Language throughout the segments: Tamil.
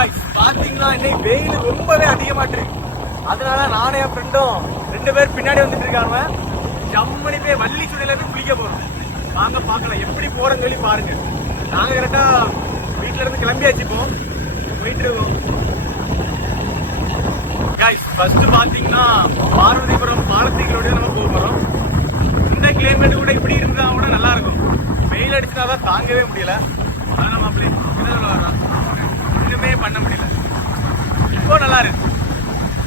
Guys, பாத்தீங்களா இன்னைக்கு வெயில் ரொம்பவே அதிகமாட்டு அதனால நானும் என் ஃப்ரெண்டும் ரெண்டு பேர் பின்னாடி வந்துட்டு இருக்காங்க. ஜம்மனி போய் வள்ளி சுடையில போய் குளிக்க போறோம். வாங்க பார்க்கலாம். எப்படி போறோம்னு சொல்லி பாருங்க. நாங்க கரெக்டா வீட்ல இருந்து கிளம்பியாச்சு இப்போ. போயிட்டு இருக்கோம். கைஸ் ஃபர்ஸ்ட் பாத்தீங்கன்னா பார்வதிபுரம் பாலத்தீங்களோட நம்ம போக இந்த கிளைமேட் கூட இப்படி இருந்தா கூட நல்லா இருக்கும். வெயில் அடிச்சுனா தான் தாங்கவே முடியல. அதான் நம்ம அப்படி என்ன சொல்ல வர்றோம் எதுவுமே பண்ண முடியல. இப்போ நல்லா இருக்கு.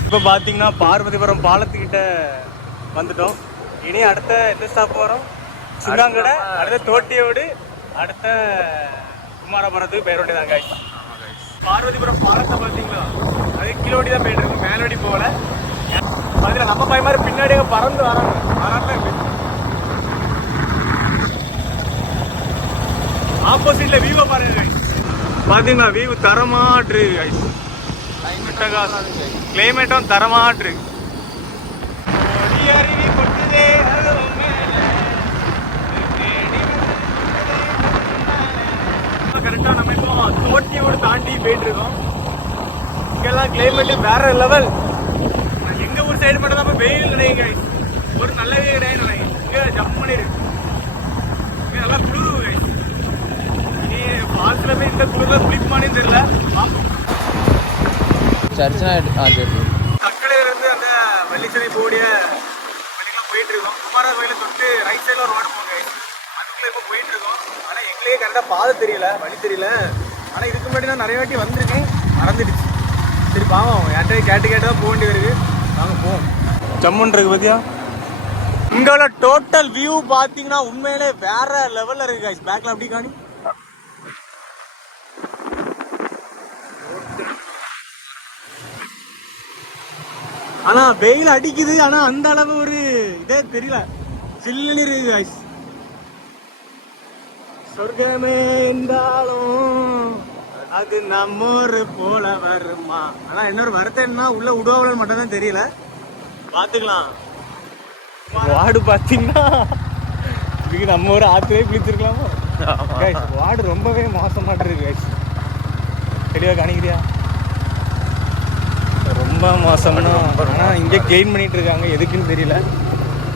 இப்போ பார்த்தீங்கன்னா பார்வதிபுரம் பாலத்துக்கிட்ட வந்துட்டோம். இனி அடுத்த எந்த ஸ்டாப் போகிறோம் சுங்காங்கடை அடுத்த தோட்டியோடு அடுத்த குமாரபுரத்துக்கு பேர் தான் guys. பார்வதிபுரம் பாலத்தை பார்த்தீங்களா? அது கிலோடி தான் போயிட்டு இருக்கு மேலோடி போகல. அதில் நம்ம பையன் மாதிரி பின்னாடி பறந்து வராங்க. வராங்க ஆப்போசிட்ல வியூவை பாருங்க guys. பாத்தீங்களா? வியூ தரமாட்டு கைஸ் கிளைமேட்டும் தரமாட்டு அருவி கொட்டுதே அது கரெக்டா நம்ம இப்போ தோட்டியோடு தாண்டி போயிட்டு இருக்கோம் இங்கெல்லாம் கிளைமேட்டு வேற லெவல் எங்க ஊர் சைடு மட்டும் தான் வெயில் கிடையாது ஒரு நல்ல வெயில் கிடையாது நினைக்கிறேன். இங்க ஜம்மனி இருக்கு இங்க நல்லா குளிர் இனி ஃபால்ஸ்ல போய் இந்த குளிர்ல குளிக்குமானே தெரியல. சர்ச்சனா ஆ சரி இருந்து அந்த வெள்ளிச்சனை போடிய வழியெல்லாம் போயிட்டு இருக்கோம் குமார கோயிலை தொட்டு ரைட் சைடில் ஒரு ரோடு போங்க. அதுக்குள்ள இப்போ போயிட்டு இருக்கோம் ஆனா எங்களுக்கே கரெக்டாக பாதை தெரியல வழி தெரியல. ஆனா இதுக்கு முன்னாடி நான் நிறைய வாட்டி வந்திருக்கேன். மறந்துடுச்சு. சரி பாவம் யார்கிட்ட கேட்டு கேட்டு தான் போக வேண்டியது இருக்கு. வாங்க போவோம். ஜம்முன் இருக்கு இங்க உள்ள டோட்டல் வியூ பாத்தீங்கன்னா உண்மையிலே வேற லெவல்ல இருக்கு பேக்ல அப்படி காணி. ஆனா வெயில் அடிக்குது. ஆனா அந்த அளவு ஒரு இதே தெரியல. சில்லுன்னு இருக்கு guys. சொர்க்கமே இருந்தாலும் அது நம்ம ஊரு போல வருமா? ஆனா இன்னொரு வருத்தம் என்ன உள்ள விடுவாவில் மட்டும் தான் தெரியல. பாத்துக்கலாம். வார்டு பாத்தீங்கன்னா இதுக்கு நம்ம ஒரு ஆத்துலயே குளிச்சிருக்கலாமா Guys, வார்டு ரொம்பவே மோசமாட்டு இருக்கு guys. தெளிவா காணிக்கிறியா? ரொம்ப மோசம்னா ஆனால் இங்கே க்ளீன் பண்ணிட்டு இருக்காங்க எதுக்குன்னு தெரியல.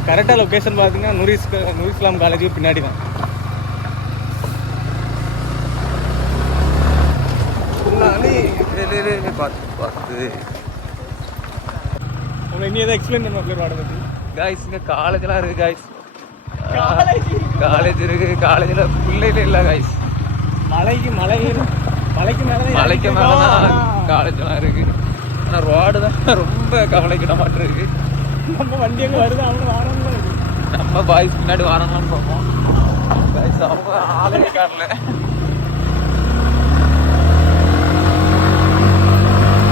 கரெக்டாக லொக்கேஷன் பார்த்தீங்கன்னா நூர் இஸ் நூர் இஸ்லாம் காலேஜுக்கு பின்னாடி தான். இனி எதாவது எக்ஸ்பிளைன் பண்ணுவோம் வாட பற்றி காய்ஸ் இங்க காலேஜ்லாம் இருக்கு காய்ஸ் காலேஜ் இருக்கு. காலேஜ்ல பிள்ளைகள் இல்ல காய்ஸ் மலைக்கு மலை மலைக்கு மேலே மலைக்கு மேலதான் காலேஜ்லாம் இருக்கு. ஆனா ரோடு தான் ரொம்ப கவலைக்கிட மாட்டு இருக்கு நம்ம வண்டி எங்கே வருது? அவங்க வாரம் நம்ம பாய்ஸ் பின்னாடி வரணும்னு பார்ப்போம் காய்ஸ் அவங்க ஆளே காணல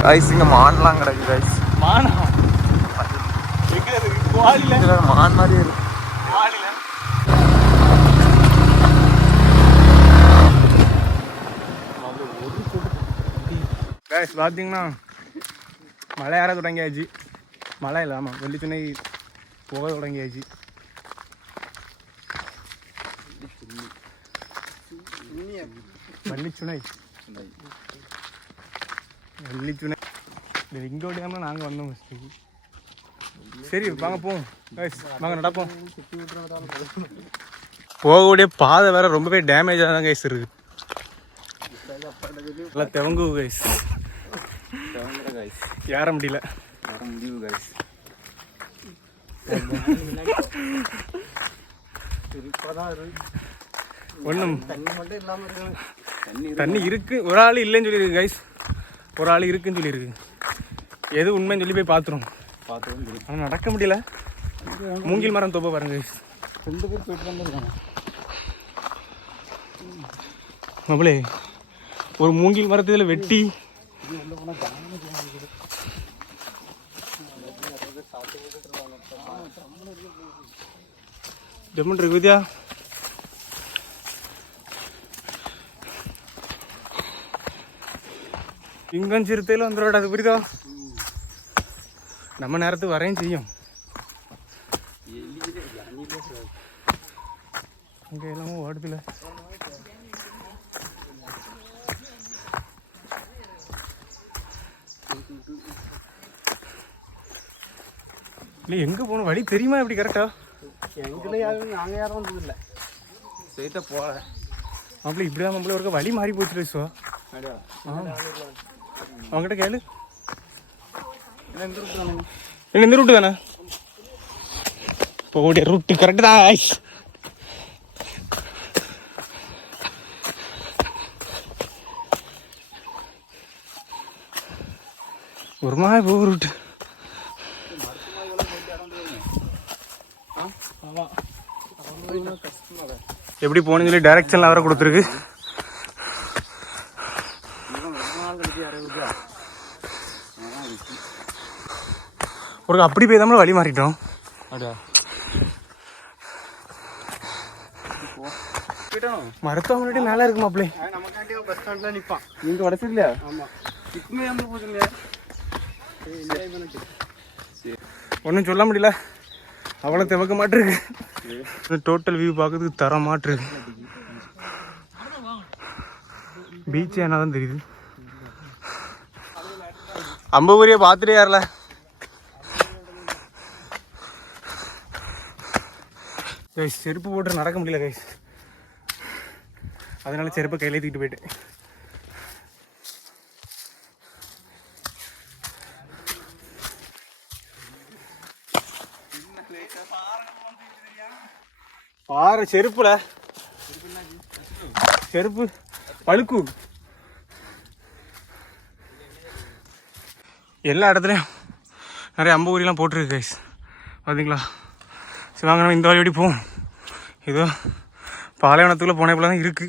காய்ஸ் இங்க மான்லாம் கிடக்கு காய்ஸ் மானா? மான் மாதிரி இருக்கு. பார்த்தீங்கன்னா மழை ஏற தொடங்கியாச்சு. மழை இல்லை ஆமாம் துணை போக தொடங்கியாச்சு. வள்ளிச்சுனை வள்ளிச்சுனை இது இங்கே ஓடியாமல் நாங்கள் வந்தோம் ஃபஸ்ட்டு சரி வாங்க போவோம். வாங்க நடப்போம். போகக்கூடிய பாதை வேற ரொம்பவே டேமேஜாக தான் கைஸ் இருக்கு. நல்லா தெவங்கு கைஸ் ஏற முடியல. முடிவு காய்ஸ் ஒன்றும் தண்ணி இருக்கு. ஒரு ஆள் இல்லைன்னு சொல்லியிருக்கு கைஸ் ஒரு ஆள் இருக்குன்னு சொல்லியிருக்கு. எது உண்மைன்னு சொல்லி போய் பார்த்துரும் ஆனால் நடக்க முடியல. மூங்கில் மரம் தொப்ப பாருங்க guys. ரெண்டு பேர் போயிட்டு வந்துருக்காங்க மாப்பிளே ஒரு மூங்கில் மரத்துல வெட்டி ஜம்முன் இருக்கு வித்யா. இங்கம் சிறுத்தையில் வந்துடும் அது புரியுதா? நம்ம நேரத்துக்கு வரையும் செய்யும். இங்கே எல்லாமே ஓடுதுல. இல்லை எங்கே போகணும் வழி தெரியுமா எப்படி கரெக்டா? எங்களை யாரும் நாங்கள் யாரும் வந்தது இல்லை ஸ்ட்ரெயிட்டாக போகல மாப்பிள்ள இப்படி தான் மாப்பிள்ள ஒரு வழி மாறி போச்சு ரைஸ்வா அவங்ககிட்ட கேளு. என்ன இந்த ரூட்டு தானே? போடிய ரூட்டு கரெக்டு தான். ஒரு மாதிரி போ ரூட்டு எப்படி போகணும்னு சொல்லி டைரக்ஷன்ல வேற கொடுத்துருக்கு. ஒரு அப்படி போய் தான் வழி மாறிட்டோம். அப்படியா மருத்துவமனை மேல இருக்கு மாப்பிள்ளை. நமக்காண்டி பஸ் ஸ்டாண்டில் இப்பவுமே இல்லையா ஒன்றும் சொல்ல முடியல. அவ்வளோ திவக்க மாட்டிருக்கு. டோட்டல் வியூ பார்க்கறதுக்கு தர மாட்டிருக்கு. பீச் என்ன தான் தெரியுது? அம்பபூரியை பார்த்துட்டே யாரில்? கைஸ் செருப்பு போட்டு நடக்க முடியல கைஸ் அதனால செருப்பை கையில தூக்கிட்டு போயிட்டேன். பாரு செருப்புல. செருப்பு பழுக்கு. எல்லா இடத்துலையும் நிறைய அம்பு போட்டிருக்கு கைஸ் பார்த்தீங்களா சரி வாங்க நம்ம இந்த வழி எப்படி போவோம். ஏதோ பாலைவனத்துக்குள்ளே போன தான் இருக்கு.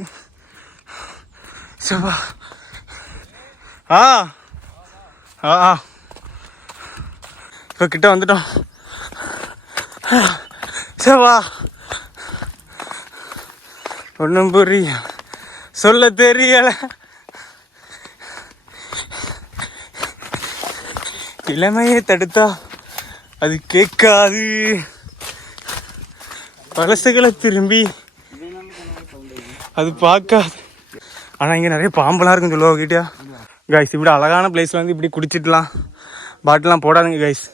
சபா ஆ. ஆ ஆ. இப்போ கிட்ட வந்துட்டோம். சவா. ஒன்றும் புரிய சொல்ல தெரியல. இளமையை தடுத்தா அது கேட்காது. பழசுகளை திரும்பி அது பார்க்காது. ஆனால் இங்கே நிறைய பாம்பெல்லாம் இருக்குன்னு சொல்லுவாங்க கிட்டியா கைஸ் இப்படி அழகான பிளேஸில் வந்து இப்படி குடிச்சிடலாம் பாட்டிலாம் போடாதுங்க கைஸ்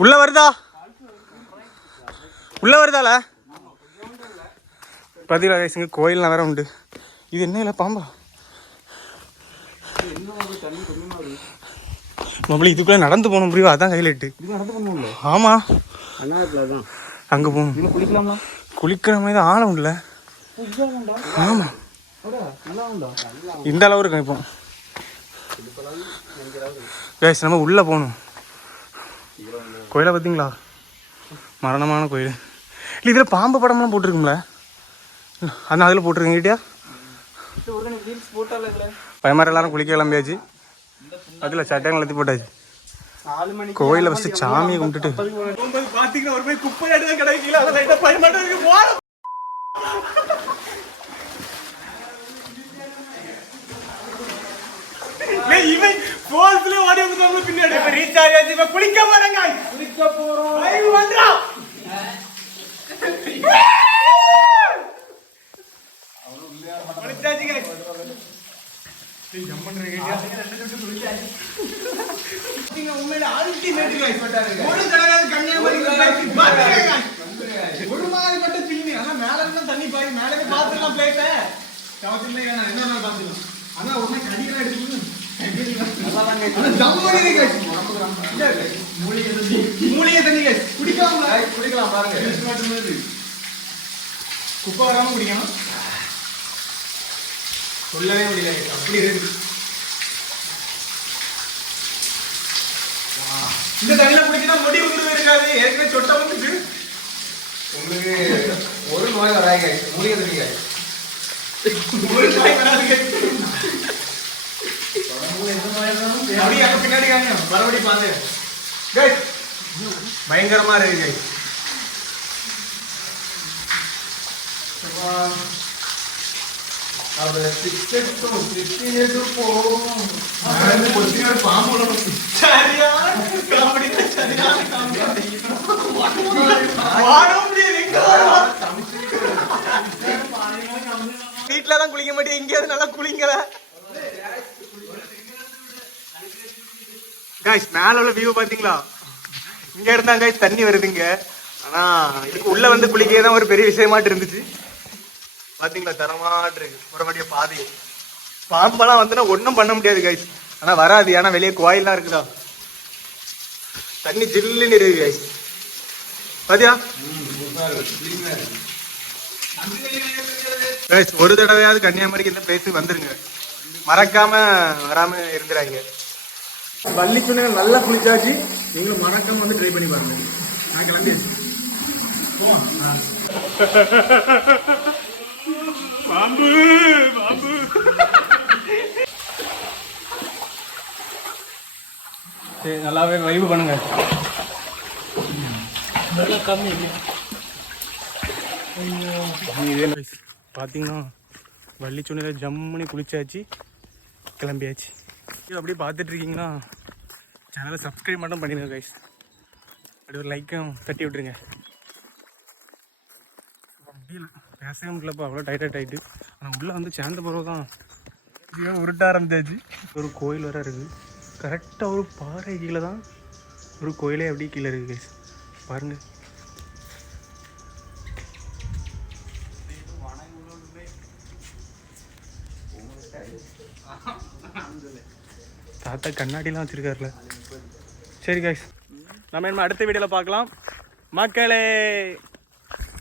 உள்ள வருதா? உள்ள வருதால? கைஸ் இங்கே கோயில்லாம் வேற உண்டு. இது என்ன இல்லை பாம்பா. மொபைல் இதுக்குள்ள நடந்து போகணும் புரியும் அதான் நடந்து பண்ணுவோம்ல ஆமா. அங்க போகணும் குளிக்கலாமா குளிக்கிற மாதிரி தான் ஆழம் இல்லை ஆமா. இந்த அளவு இருக்கும் இப்போ. நம்ம உள்ள போகணும். கோயிலை பார்த்தீங்களா மரணமான கோயில். இல்லை இதில் பாம்பு படம்லாம் போட்டிருக்கும்ல? அண்ணா அதில் போட்டிருக்கீங்க கிட்டியா பயமாரி எல்லாரும் குளிக்க கிளம்பியாச்சு. அதில் சட்டையும் கலத்தி போட்டாச்சு. கோயில கோயிலை ஃபஸ்ட்டு சாமியை கும்பிட்டுட்டு. இவன் ஓடி வந்து பின்னாடி. இப்ப குளிக்க போறேங்க குளிக்க போறோம். உண்மையில guys. ஒரு தடவை guys. ஒரு மாதிரிப்பட்ட தீனி. ஆனா மேல இருந்தா தண்ணி பாய் மேல இருந்து பாத்துக்கலாம் பிளேட்ட கவத்திலே என்ன பாத்துக்கலாம். ஆனா உடனே கடிக்கலாம் எடுத்துக்கணும் ஜம்மன் இருக்கு. guys. மூலிகை தண்ணி குடிக்கலாம் பாருங்க குப்பை வராம குடிக்கணும் சொல்லவே முடியல அப்படி இருக்கு இந்த தண்ணியில குடிச்சா முடி உதிர்வு இருக்காது ஏற்கனவே சொட்ட வந்துச்சு உங்களுக்கு ஒரு நோய் வராது மூலிகை தண்ணி ஒரு நோய் வராது. அப்படியே அங்க பின்னாடி காமிங்க. மறுபடியும் பாருங்க. Guys, பயங்கரமா இருக்கு guys. அதுல சிக்கெட்டும் சிக்கியது போகும்? நான் வந்து கொத்தின ஒரு பாம்பு ஒண்ணு வந்து- சரியான comedy, சரியான comedy. வாட முடியாது, எங்க வரலாம்? வீட்டுல தான் குளிக்க மாட்டேன் எங்கேயாவது நல்லா குளிங்கல காய்ஸ் மேல உள்ள வியூ பாத்தீங்களா இங்க இருந்தாங்க காய்ஸ் தண்ணி வருதுங்க ஆனா இதுக்கு உள்ள வந்து குளிக்கவே தான் ஒரு பெரிய விஷயமாட்டு இருந்துச்சு. பாத்தீங்களா தரமாட்டு இருக்கு. புறப்படிய பாதை. பாம்பெல்லாம் வந்துன்னா ஒன்றும் பண்ண முடியாது காய்ஸ் ஆனா வராது. ஏன்னா வெளியே கோயிலாம் இருக்குதா? தண்ணி ஜில்லுன்னு இருக்கு காய்ஸ் பாத்தியா? ஒரு தடவையாவது கன்னியாகுமரிக்கு இந்த பிளேஸுக்கு வந்துருங்க. மறக்காம வராம இருந்துறாங்க. பள்ளி துணிகள் நல்லா குளிச்சாச்சு. நீங்களும் மறக்காம வந்து ட்ரை பண்ணி பாருங்க. நான் கிளம்பி பாம்பு பாம்பு. சரி நல்லாவே வைவு பண்ணுங்க. இதே பார்த்தீங்கன்னா வள்ளி சுனையில் ஜம்முனி குளிச்சாச்சு. கிளம்பியாச்சு. அப்படியே பார்த்துட்டு இருக்கீங்கன்னா சேனலை சப்ஸ்கிரைப் மட்டும் பண்ணிடுங்க கைஸ் அப்படி ஒரு லைக்கும் தட்டி விட்டுருங்க. அப்படியே பேசவே முடியலப்பா அவ்வளோ டைட்டாக டைட்டு ஆனால் உள்ளே வந்து சேர்ந்த பிறகு தான் இப்படியே உருட்ட ஆரம்பிச்சாச்சு. ஒரு கோயில் வர இருக்குது கரெக்டாக ஒரு பாறை கீழே தான் ஒரு கோயிலே அப்படியே கீழே இருக்குது கைஸ் பாருங்கள் தாத்தா கண்ணாடிலாம் வச்சிருக்காருல. சரி காய்ஸ் நம்ம என்ன அடுத்த வீடியோவில் பார்க்கலாம். மக்களே!